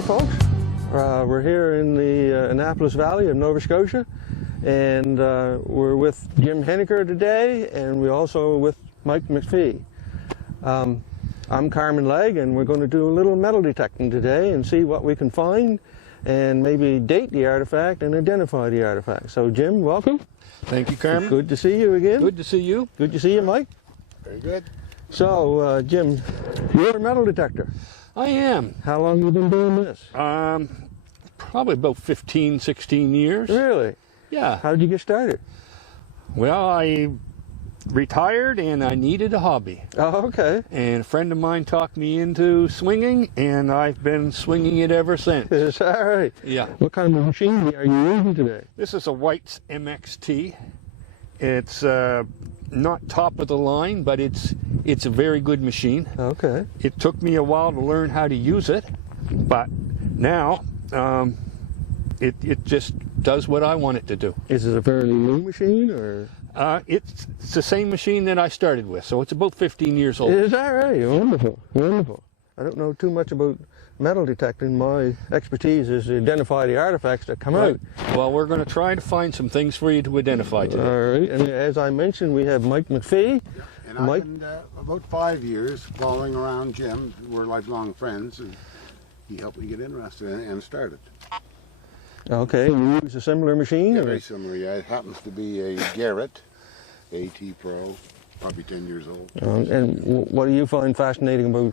there, folks. We're here in the Annapolis Valley of Nova Scotia, and we're with Jim Hennigar today, and we're also with Mike MacPhee. I'm Carmen Legge, and we're going to do a little metal detecting today and see what we can find, and maybe date the artifact and identify the artifact. So, Jim, welcome. Thank you, Carmen. Good to see you again. Good to see you. Good to see you, Mike. Very good. So, Jim, you're a metal detector. I am. How long have you been doing this? Probably about 15, 16 years. Really? Yeah. How did you get started? Well, I retired and I needed a hobby. Oh, okay. And a friend of mine talked me into swinging, and I've been swinging it ever since. Is that right? Yeah. What kind of machine are you using today? This is a White's MXT. It's not top of the line, but it's a very good machine. Okay. It took me a while to learn how to use it, but now it just does what I want it to do. Is it a fairly new machine, or? It's the same machine that I started with, so it's about 15 years old. Is that right? Wonderful, wonderful. I don't know too much about metal detecting. My expertise is to identify the artifacts that come out. Well, we're going to try to find some things for you to identify today. All right, and as I mentioned, we have Mike MacPhee. And I've been about 5 years following around Jim. We're lifelong friends, and he helped me get interested in it and started. Okay, and you use a similar machine? Yeah, or? very similar. Yeah, it happens to be a Garrett AT Pro, probably 10 years old. And what do you find fascinating about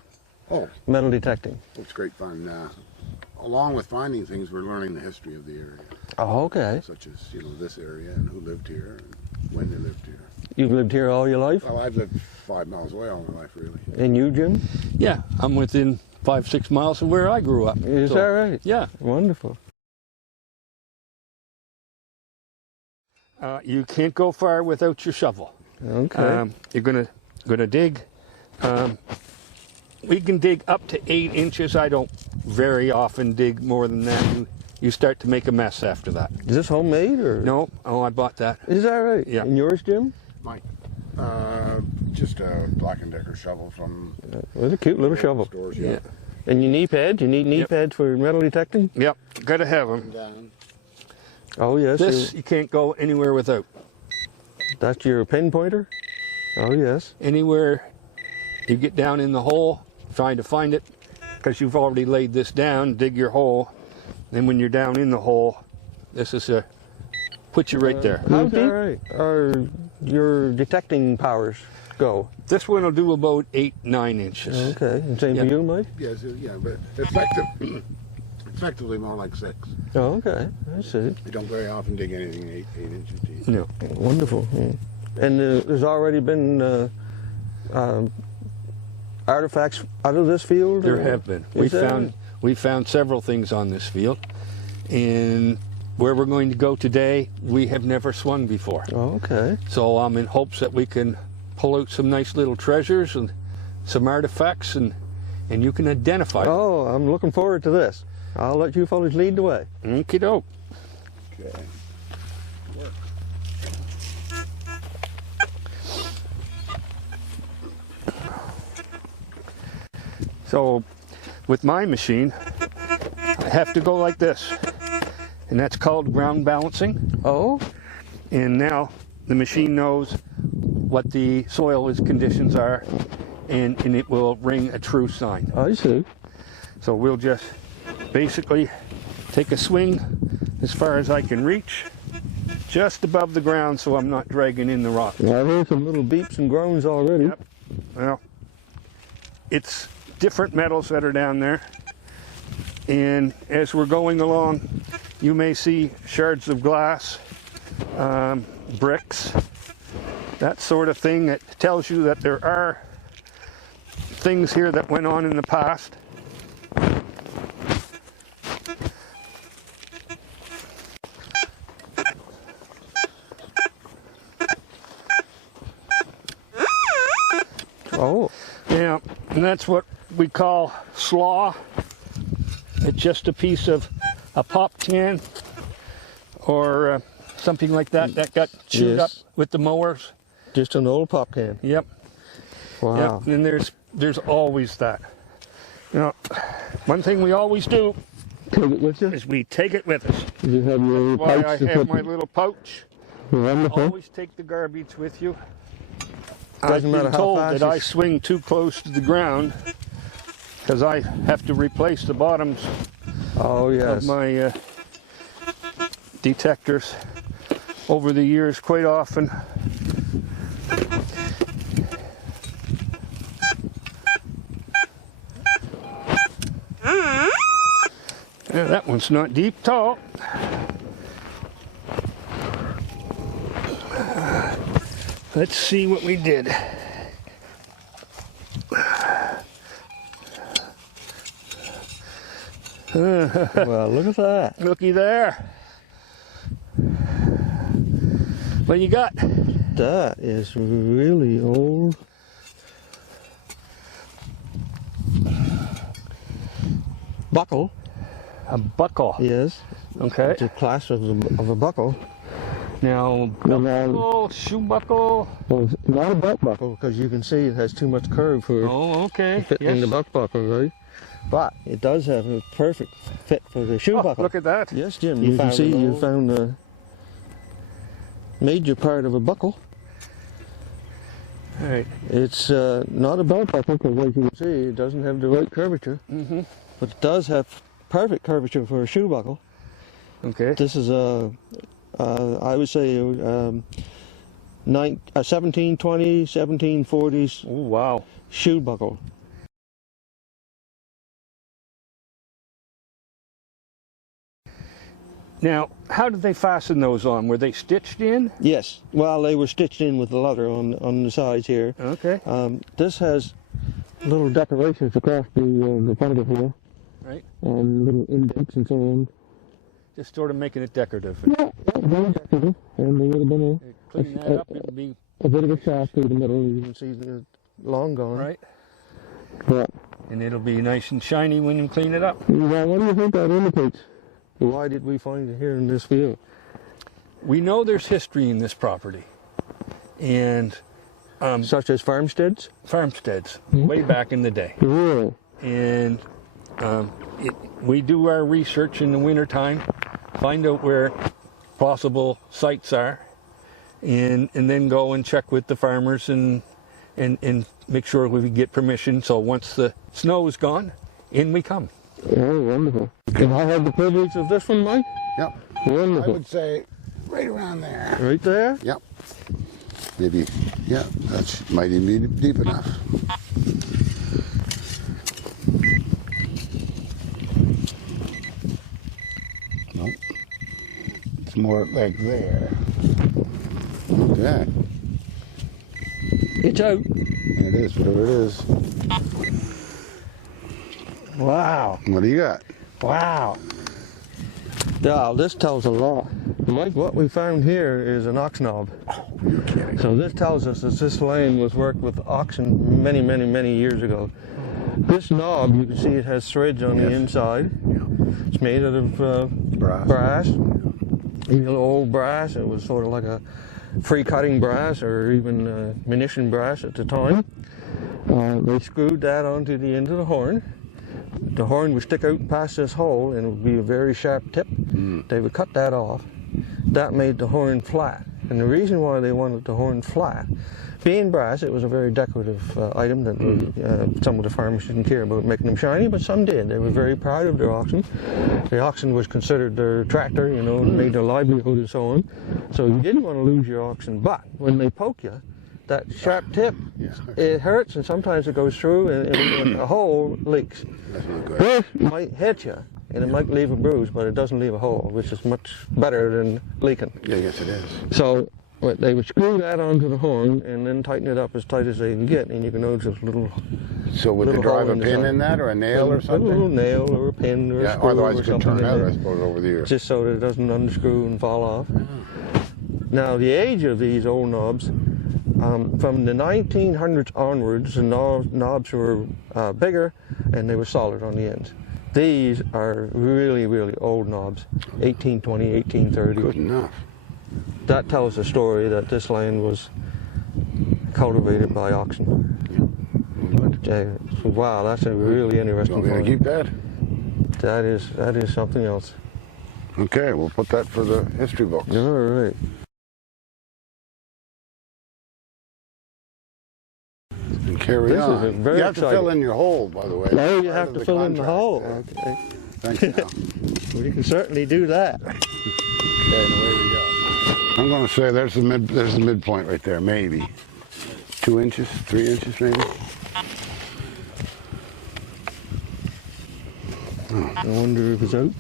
metal detecting? It's great fun. Along with finding things, we're learning the history of the area. Oh, okay. Such as, this area and who lived here and when they lived here. You've lived here all your life? Well, I've lived 5 miles away all my life, really. And you, Jim? Yeah, I'm within 5-6 miles of where I grew up. Is that right? Yeah. Wonderful. You can't go far without your shovel. Okay. You're gonna dig. We can dig up to 8 inches. I don't very often dig more than that. You start to make a mess after that. Is this homemade, or? No. Oh, I bought that. Is that right? Yeah. And yours, Jim? Mike. Just a Black & Decker shovel from... It's a cute little shovel. Stores, Yeah. And your knee pads? You need knee pads for metal detecting? Yep. Gotta have them. Down. Oh, yes. This you can't go anywhere without. That's your pin pointer? Oh, yes. Anywhere you get down in the hole, trying to find it, because you've already laid this down, dig your hole. Then when you're down in the hole, this is put you right there. How deep are your detecting powers go? This one will do about 8-9 inches. Okay. And same for you, Mike? Yes, yeah, but effectively more like 6. Oh, okay. I see. You don't very often dig anything 8 inches deep. No. Wonderful. Yeah. And there's already been artifacts out of this field? There have been. We found several things on this field, and where we're going to go today, we have never swung before. Oh, okay. So I'm in hopes that we can pull out some nice little treasures and some artifacts, and you can identify them. Oh, I'm looking forward to this. I'll let you fellas lead the way. Okie doke. Okay. Work. So with my machine, I have to go like this, and that's called ground balancing. Oh? And now the machine knows what the soil conditions are, and it will ring a true sign. I see. So we'll just basically take a swing as far as I can reach, just above the ground so I'm not dragging in the rock. Yeah, I heard some little beeps and groans already. Yep. Well, it's different metals that are down there, and as we're going along, you may see shards of glass, bricks, that sort of thing that tells you that there are things here that went on in the past. Oh. Yeah, and that's what we call slaw. It's just a piece of a pop can or something like that that got chewed up with the mowers. Just an old pop can. Yep. Wow. Yep. And there's always that. You know, one thing we always do Take it with you? is we take it with us. You have your That's why I pouch to have put- my little pouch. Wonderful. Always take the garbage with you. Doesn't I've matter been how told fast that you- I swing too close to the ground because I have to replace the bottoms Oh, of yes. my detectors over the years quite often. Yeah, that one's not deep at all. Let's see what we did. Well, look at that. Looky there. What you got? That is really old. Buckle, A buckle. yes. Okay. It's a class of a buckle. Now, Well, now- buckle, shoe buckle. Well, it's not a belt buckle because you can see it has too much curve for Oh, okay. fit in the Yes. belt buckle, right? But it does have a perfect fit for the shoe Oh, buckle. look at that. Yes, Jim. You You, can found see an you old- found a major part of a buckle. All right. It's not a belt buckle because, like you can see, it doesn't have the right curvature. Mm-hmm. But it does have perfect curvature for a shoe buckle. Okay. This is I would say, 1720s, 1740s Oh, wow. shoe buckle. Now, how did they fasten those on? Were they stitched in? Yes. Well, they were stitched in with the leather on the sides here. Okay. This has little decorations across the front of it here, Right. and little indents and so on. Just sort of making it decorative. Yeah, very decorative. And there would have been Clean that up, it'll be a bit of a shaft through the middle. You can see the long gone. right. But And it'll be nice and shiny when you clean it up. well, what do you think that indicates? Why did we find it here in this field? We know there's history in this property. And Such as farmsteads? farmsteads, way back in the day. Really? And we do our research in the wintertime, find out where possible sites are, and then go and check with the farmers and make sure we get permission. So once the snow is gone, in we come. Oh, wonderful. Can I have the privilege of this one, Mike? Yep. I Wonderful. would say right around there. Right there? Yep. Maybe, yeah, that might even be deep enough. Nope. It's more like there. Yeah, It's out. it is, whatever it is. Wow. What do you got? Wow. Yeah, this tells a lot. Mike, what we found here is an ox knob. You're kidding. So this tells us that this land was worked with oxen many, many, many years ago. This knob, you can see it has threads on the Yes. inside. Yeah. It's made out of brass. Even old brass. It was sort of like a free cutting brass or even munition brass at the time. They screwed that onto the end of the horn. The horn would stick out past this hole and it would be a very sharp tip. They would cut that off. That made the horn flat. And the reason why they wanted the horn flat, being brass, it was a very decorative item that some of the farmers didn't care about making them shiny, but some did. They were very proud of their oxen. The oxen was considered their tractor, you know, and made their livelihood and so on. So you didn't want to lose your oxen, but when they poke you, that sharp tip, it hurts and sometimes it goes through and the hole leaks. That's really good. This might hit you and it might leave a bruise, but it doesn't leave a hole, which is much better than leaking. Yeah, yes it is. So they would screw that onto the horn and then tighten it up as tight as they can get, and you can notice a little So would they little drive hole a in the pin side. in that or a nail or a little something? nail or a pin or a Yeah, screw otherwise or it could something turn in out, there, I suppose, over the years. just so that it doesn't unscrew and fall off. Now the age of these old knobs, from the 1900s onwards, the knobs were bigger and they were solid on the ends. These are really, really old knobs, 1820, 1830. Good enough. That tells the story that this land was cultivated by oxen. Good. Wow, that's a really interesting Want me to point. keep that? That is something else. Okay, we'll put that for the history books. All right. And carry This on. is very You have to exciting. fill in your hole, by the way. Oh, you Part have of to the fill in the contract. hole. Yeah. Okay. Thanks, Al. We can certainly do that. Okay, now where we go? I'm going to say there's the midpoint right there, maybe 2 inches, 3 inches, maybe. I wonder if it's out.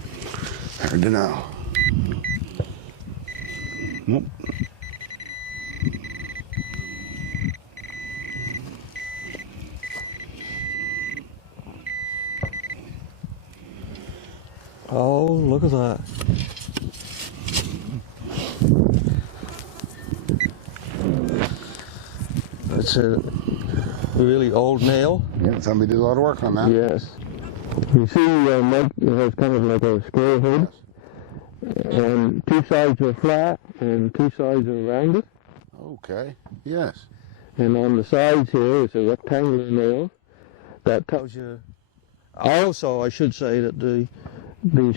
Hard to know. Nope. Oh, look at that. That's a really old nail. Yeah, somebody did a lot of work on that. Yes. You see, Mike has kind of like a square head, and 2 sides are flat and 2 sides are rounded. Okay, yes. And on the sides here is a rectangular nail. That tells you. Also, I should say that the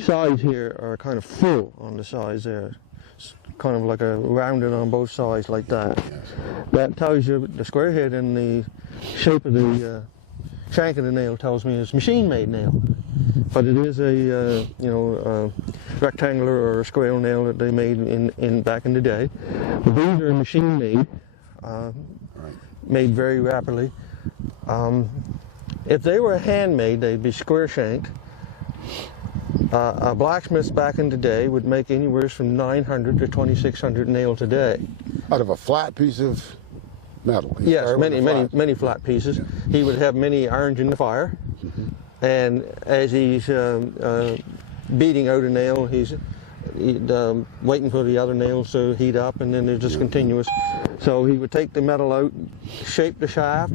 sides here are kind of full on the sides there. It's kind of like a rounded on both sides like that. Yes. That tells you the square head and the shape of the shank of the nail tells me it's machine-made nail. But it is a rectangular or a square nail that they made in back in the day. But these are machine-made, made very rapidly. If they were handmade, they'd be square shank. A blacksmith back in the day would make anywhere from 900 to 2,600 nails a day. Out of a flat piece of metal. Yes, many flat pieces. Yeah. He would have many irons in the fire, and as he's beating out a nail, he's waiting for the other nails to heat up, and then they're just continuous. So he would take the metal out, shape the shaft,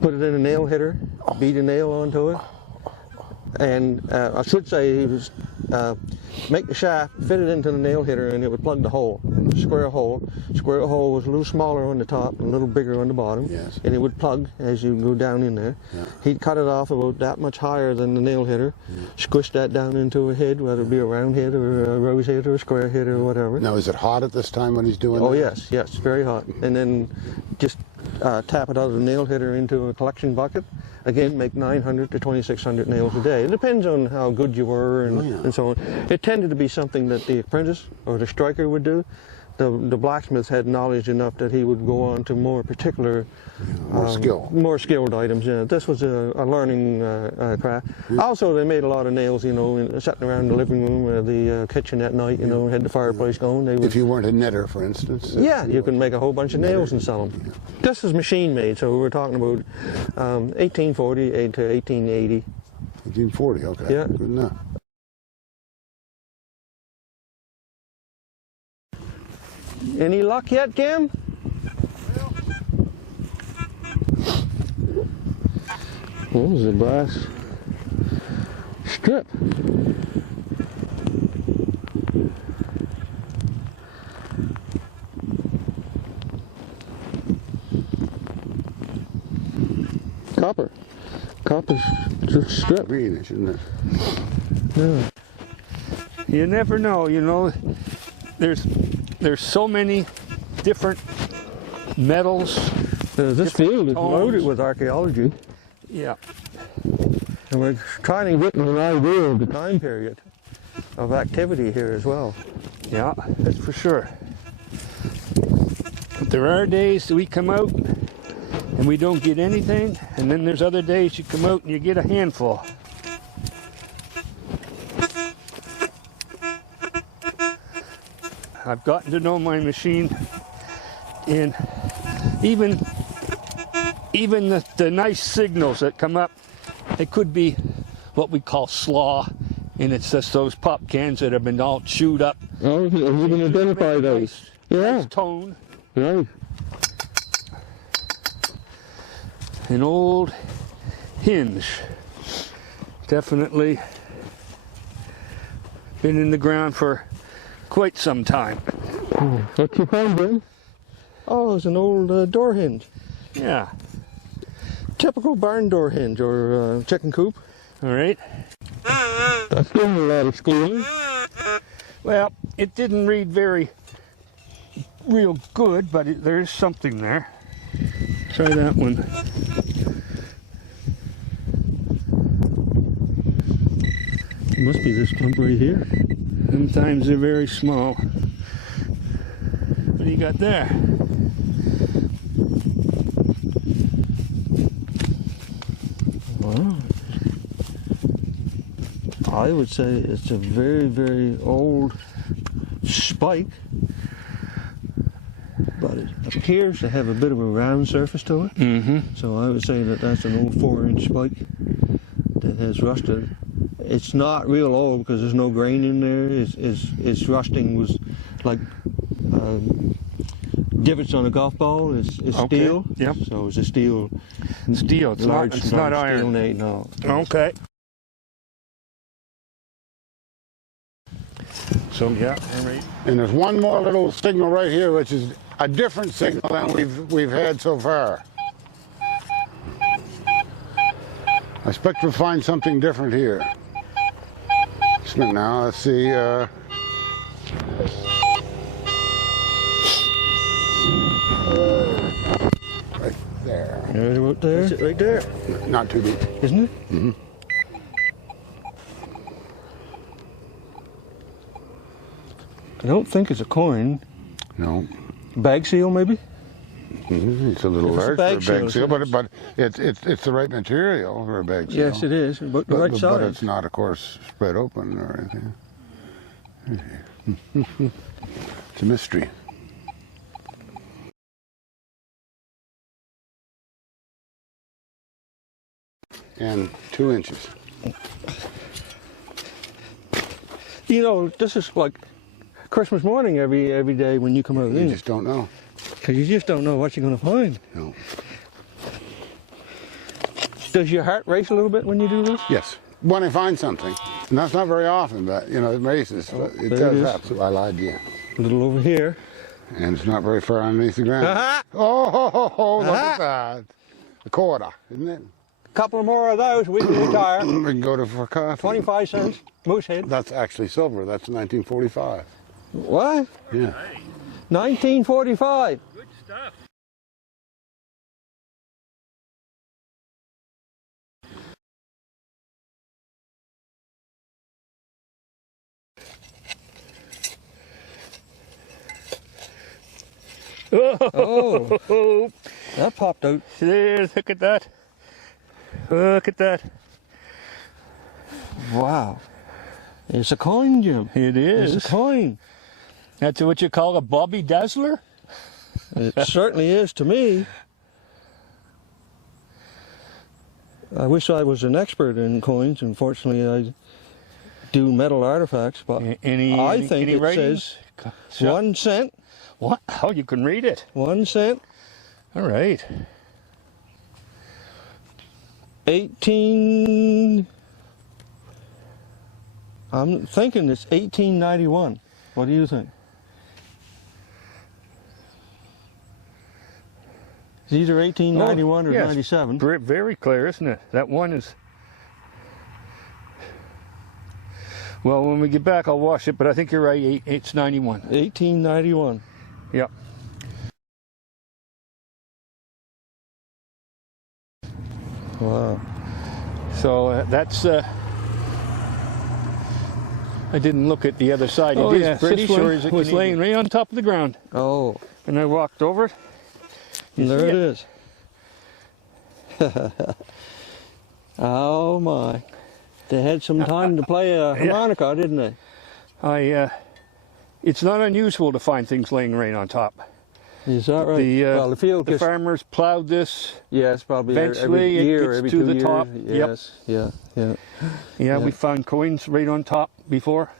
put it in a nail hitter, beat a nail onto it, and I should say he was make the shaft, fit it into the nail hitter, and it would plug the hole, square hole. Square hole was a little smaller on the top and a little bigger on the bottom, yes. And it would plug as you go down in there. Yeah. He'd cut it off about that much higher than the nail hitter, squish that down into a head, whether it be a round head or a rose head or a square head or whatever. Now, is it hot at this time when he's doing that? Oh, yes, very hot. And then just tap it out of the nail hitter into a collection bucket. Again, make 900 to 2,600 nails a day. It depends on how good you were and so on. It tended to be something that the apprentice or the striker would do. The blacksmith had knowledge enough that he would go on to more particular, more skilled items. Yeah, this was a learning craft. Also, they made a lot of nails, sitting around the living room or the kitchen at night, had the fireplace going. They would, if you weren't a knitter, for instance. Yeah, you can make a whole bunch of nails and sell them. This is machine made, so we're talking about 1840 to 1880. 1840, okay. Yeah. Good enough. Any luck yet, Kim? There's a brass strip. Copper strip. Greenish, isn't it? Yeah. You never know, there's so many different metals. This field is loaded with archaeology. Yeah. And we're trying to get an idea of the time period of activity here as well. Yeah, that's for sure. But there are days that we come out and we don't get anything, and then there's other days you come out and you get a handful. I've gotten to know my machine, and even the nice signals that come up, it could be what we call slaw, and it's just those pop cans that have been all chewed up. Oh, you can identify those. Nice tone. Right. An old hinge. Definitely been in the ground for quite some time. What you found, Ben? Oh, it's an old door hinge. Yeah. Typical barn door hinge or chicken coop. All right. That's doing a lot of schooling. Well, it didn't read real good, but there is something there. Try that one. It must be this clump right here. Sometimes they're very small. What do you got there? Wow. I would say it's a very, very old spike, but it appears to have a bit of a round surface to it. Mm-hmm. So I would say that that's an old 4-inch spike that has rusted. It's not real old because there's no grain in there. Its rusting was like divots on a golf ball. It's Okay. steel. Yep. So it's a steel. Steel. It's large, not. It's not large iron. steel nade, no. Okay. So yeah, all right. And there's one more little signal right here, which is a different signal than we've had so far. I expect we'll find something different here. Just a minute now, let's see. Right there. Right about there. That's it right there. Not too deep. Isn't it? Mm-hmm. I don't think it's a coin. No. Bag seal, maybe? It's a little It's a large bag for a bag seal, seal, but it's the right material for a bag seal. Yes, it is. But the right But size. it's not, of course, spread open or anything. It's a mystery. And 2 inches. You know, this is like Christmas morning every day when you come out You in. just don't know. Because you just don't know what you're going to find. No. Does your heart race a little bit when you do this? Yes. When I find something, and that's not very often, but you know, it races. But it there it does is. happen. So I lied to you. A little over here. And it's not very far underneath the ground. Uh-huh. Oh, look at that. A quarter, isn't it? Couple more of those, we can retire. We can go to for coffee. 25 cents, moose head. That's actually silver. That's 1945. What? Yeah. 1945. Good stuff. Oh, that popped out. There, look at that. Look at that. Wow. It's a coin, Jim. It is. It's a coin. That's what you call a Bobby Dazzler? It certainly is to me. I wish I was an expert in coins. Unfortunately, I do metal artifacts, but I think any it ratings? says 1 cent. What? Oh, you can read it. 1 cent. All right. 18. I'm thinking it's 1891. What do you think? It's either 1891 or yes. 97. Very clear, isn't it? That one is... Well, when we get back, I'll wash it, but I think you're right. It's 91. 1891. Yep. Wow. So that's... I didn't look at the other side. Oh, It is yes, British, this one or is it was laying right on top of the ground. Oh, And I walked over it. and there it is. Oh my. They had some time to play a harmonica, didn't they? It's not unusual to find things laying right on top. Is that right? Well, the field the gets, farmers plowed this. yes, probably eventually every it year, gets every to 2 the years. top. Yes, yeah. Yeah, Yeah. we found coins right on top before.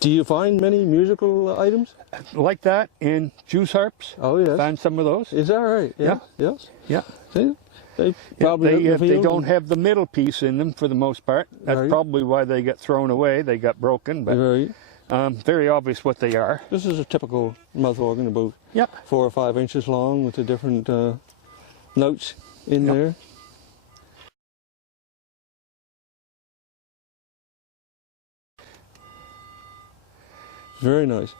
Do you find many musical items? Like that, and juice harps. Oh, yes. Found some of those. Is that right? Yeah. Yes. Yeah. See? They Yeah, probably out in the they field don't have the middle piece in them for the most part. That's Right. probably why they got thrown away. They got broken, but Right. very obvious what they are. This is a typical mouth organ, about Yep. 4 or 5 inches long with the different notes in Yep. there. Very nice.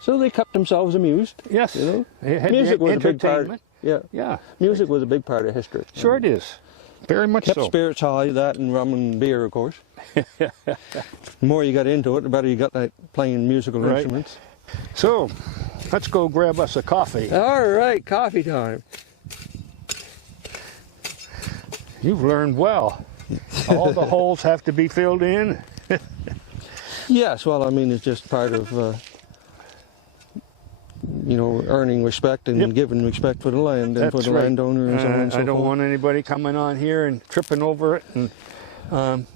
So they kept themselves amused. Yes. You know? It had Music was a big part. entertainment. Yeah. Yeah. Music was a big part of history. Sure it is. Very much Kept so. spirits high, that and rum and beer, of course. The more you got into it, the better you got at playing musical Right. instruments. So, let's go grab us a coffee. All right, coffee time. You've learned well. All the holes have to be filled in. Yes, well, I mean, it's just part of, you know, earning respect and Yep. giving respect for the land and for That's the right. landowner and so on and so I don't forth. want anybody coming on here and tripping over it. And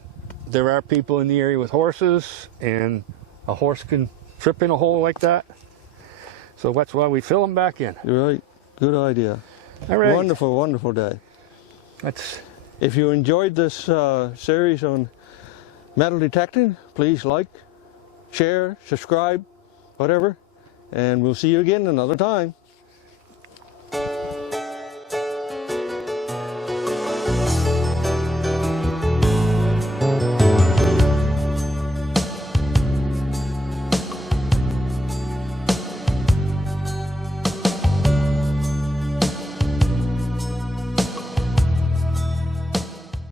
there are people in the area with horses, and a horse can trip in a hole like that. So that's why we fill them back in. You're right. Good idea. All right. Wonderful, wonderful day. That's If you enjoyed this series on metal detecting, please like, share, subscribe, whatever, and we'll see you again another time.